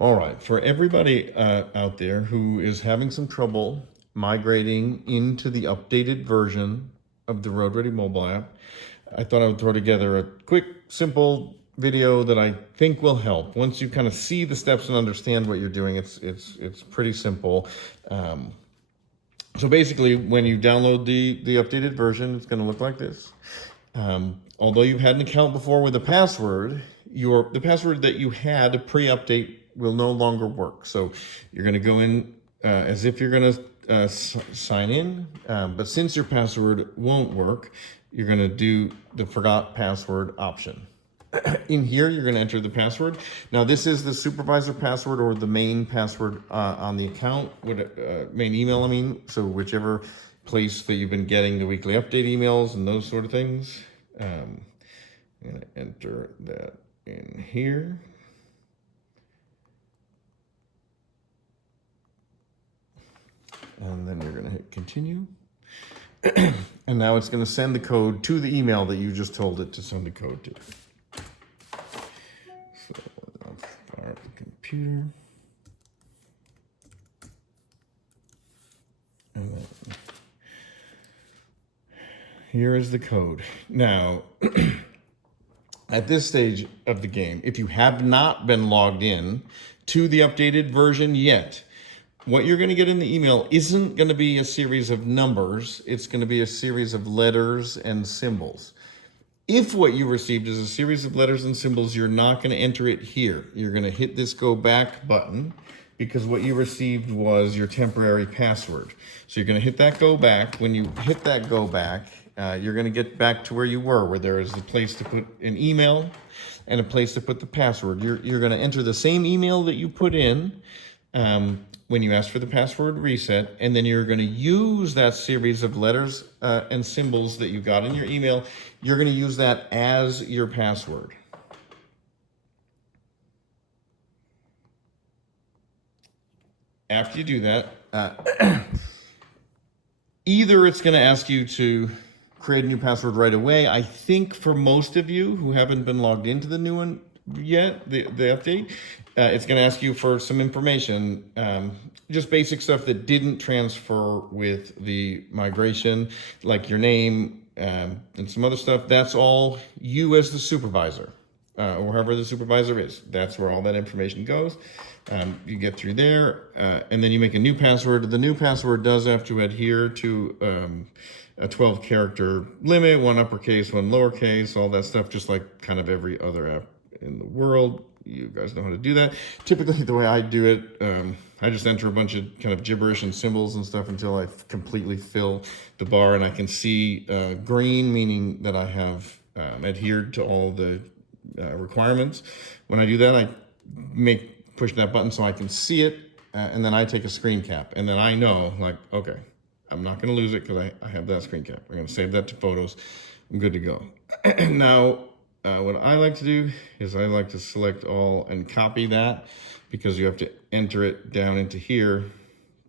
All right, for everybody out there who is having some trouble migrating into the updated version of the RoadReady mobile app, I thought I would throw together a quick, simple video that I think will help. Once you kind of see the steps and understand what you're doing, it's pretty simple. So basically, when you download the updated version, it's going to look like this. Although you've had an account before with a password, the password that you had pre-update will no longer work. So you're going to go in as if you're going to sign in, but since your password won't work, you're going to do the forgot password option. In here, you're going to enter the password. Now, this is the supervisor password or the main password on the account, main email, I mean. So whichever place that you've been getting the weekly update emails and those sort of things. I'm going to enter that in here. And then you're going to hit continue. And now it's going to send the code to the email that you just told it to send the code to. So I'll start the computer. And then here is the code. Now, at this stage of the game, if you have not been logged in to the updated version yet, what you're going to get in the email isn't going to be a series of numbers. It's going to be a series of letters and symbols. If what you received is a series of letters and symbols, you're not going to enter it here. You're going to hit this go back button because what you received was your temporary password. So you're going to hit that go back. When you hit that go back, you're going to get back to where you were, where there is a place to put an email and a place to put the password. You're going to enter the same email that you put in when you ask for the password reset, and then you're going to use that series of letters and symbols that you got in your email. You're going to use that as your password. After you do that, either it's going to ask you to create a new password right away. I think for most of you who haven't been logged into the new one yet, the update, it's going to ask you for some information, just basic stuff that didn't transfer with the migration, like your name and some other stuff. That's all you as the supervisor, or whoever the supervisor is. That's where all that information goes. You get through there, and then you make a new password. The new password does have to adhere to a 12-character limit, one uppercase, one lowercase, all that stuff, just like kind of every other app in the world. You guys know how to do that. Typically, the way I do it, I just enter a bunch of kind of gibberish and symbols and stuff until I completely fill the bar, and I can see green, meaning that I have adhered to all the requirements. When I do that, I push that button so I can see it, and then I take a screen cap, and then I know, like, okay, I'm not going to lose it because I have that screen cap. I'm going to save that to photos. I'm good to go. Now, what I like to do is I like to select all and copy that, because you have to enter it down into here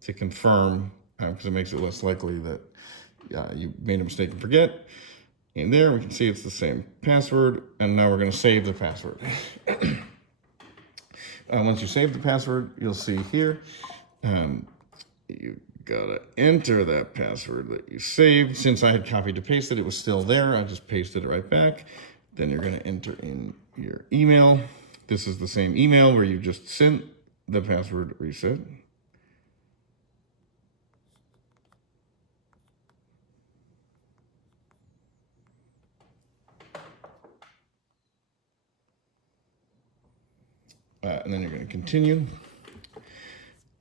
to confirm, because it makes it less likely that you made a mistake and forget. In there, we can see it's the same password, and now we're going to save the password. Once you save the password, you'll see here, you gotta enter that password that you saved. Since I had copied to paste it, it was still there. I just pasted it right back. Then you're gonna enter in your email. This is the same email where you just sent the password reset. And then you're going to continue.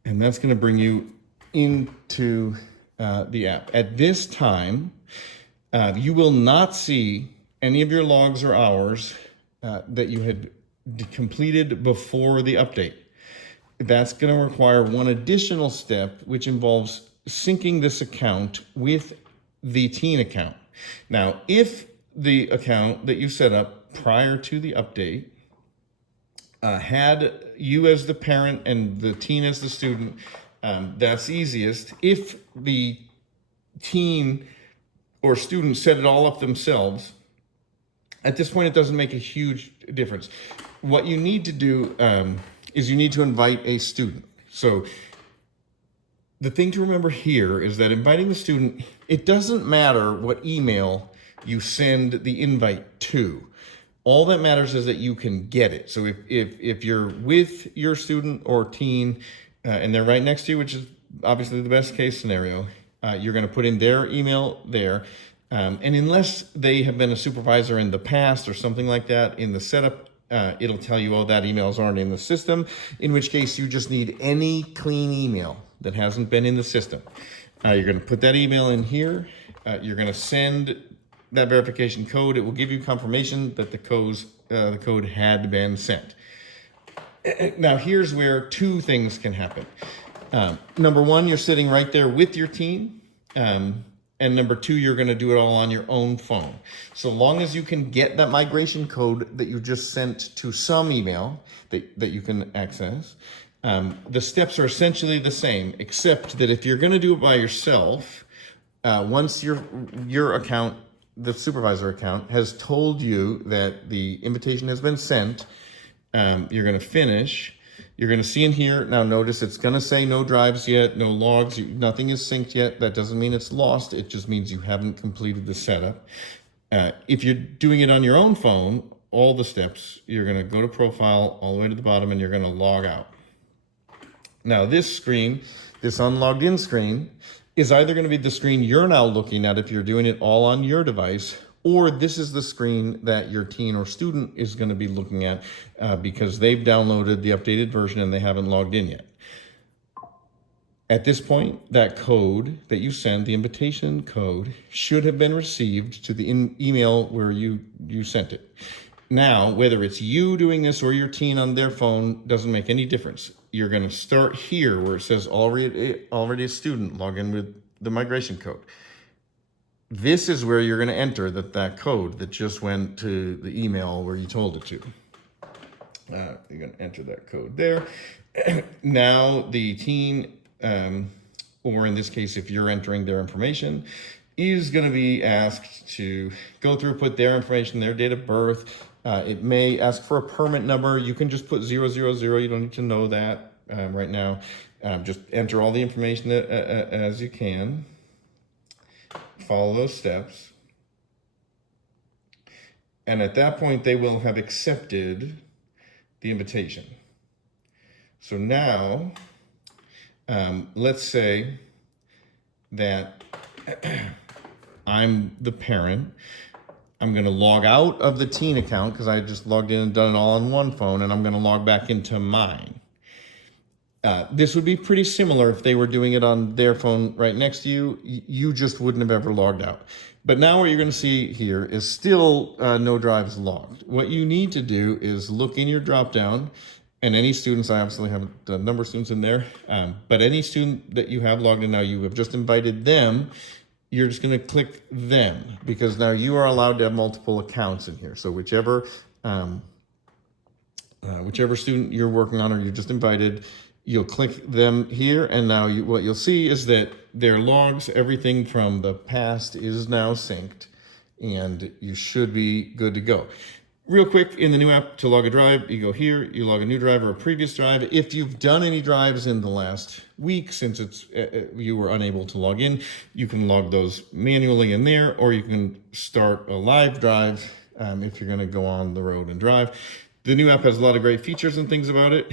And that's going to bring you into the app. At this time, you will not see any of your logs or hours that you had completed before the update. That's going to require one additional step, which involves syncing this account with the teen account. Now, if the account that you set up prior to the update had you as the parent and the teen as the student, that's easiest. If the teen or student set it all up themselves, at this point, it doesn't make a huge difference. What you need to do is you need to invite a student. So the thing to remember here is that inviting the student, it doesn't matter what email you send the invite to. All that matters is that you can get it. So if you're with your student or teen and they're right next to you, which is obviously the best case scenario, you're going to put in their email there. And unless they have been a supervisor in the past or something like that in the setup, it'll tell you, oh, that emails aren't in the system, in which case you just need any clean email that hasn't been in the system. You're going to put that email in here. You're going to send that verification code. It will give you confirmation that the code had been sent. Now, here's where two things can happen. Number one, you're sitting right there with your team. And number two, you're going to do it all on your own phone. So long as you can get that migration code that you just sent to some email that you can access, the steps are essentially the same, except that if you're going to do it by yourself, once your account, the supervisor account, has told you that the invitation has been sent, you're going to finish. You're going to see in here, now notice it's going to say no drives yet, no logs, nothing is synced yet. That doesn't mean it's lost. It just means you haven't completed the setup. If you're doing it on your own phone, all the steps, you're going to go to profile all the way to the bottom and you're going to log out. Now this screen, this unlogged in screen, is either going to be the screen you're now looking at if you're doing it all on your device, or this is the screen that your teen or student is going to be looking at because they've downloaded the updated version and they haven't logged in yet. At this point, that code that you send, the invitation code, should have been received to the email where you sent it. Now, whether it's you doing this or your teen on their phone doesn't make any difference. You're going to start here where it says already a student, log in with the migration code. This is where you're going to enter that code that just went to the email where you told it to. You're going to enter that code there. Now the teen, or in this case, if you're entering their information, is going to be asked to go through, put their information, their date of birth. It may ask for a permit number. You can just put 000. You don't need to know that right now. Just enter all the information as you can. Follow those steps. And at that point, they will have accepted the invitation. So now, let's say that I'm the parent. I'm going to log out of the teen account because I just logged in and done it all on one phone, and I'm going to log back into mine. This would be pretty similar if they were doing it on their phone right next to you. You just wouldn't have ever logged out. But now what you're going to see here is still no drives logged. What you need to do is look in your drop-down, and any students, I obviously have a number of students in there, but any student that you have logged in now, you have just invited them. You're just going to click them because now you are allowed to have multiple accounts in here. So whichever student you're working on or you just invited, you'll click them here. And now what you'll see is that their logs, everything from the past is now synced and you should be good to go. Real quick, in the new app, to log a drive, you go here, you log a new drive or a previous drive. If you've done any drives in the last week since you were unable to log in, you can log those manually in there, or you can start a live drive if you're going to go on the road and drive. The new app has a lot of great features and things about it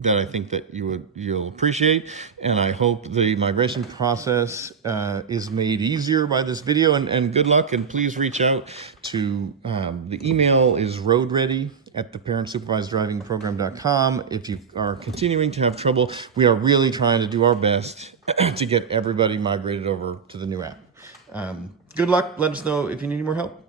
that I think that you'll appreciate, and I hope the migration process is made easier by this video, and good luck, and please reach out to the email is roadready@theparentsuperviseddrivingprogram.com. If you are continuing to have trouble, we are really trying to do our best to get everybody migrated over to the new app. Good luck. Let us know if you need any more help.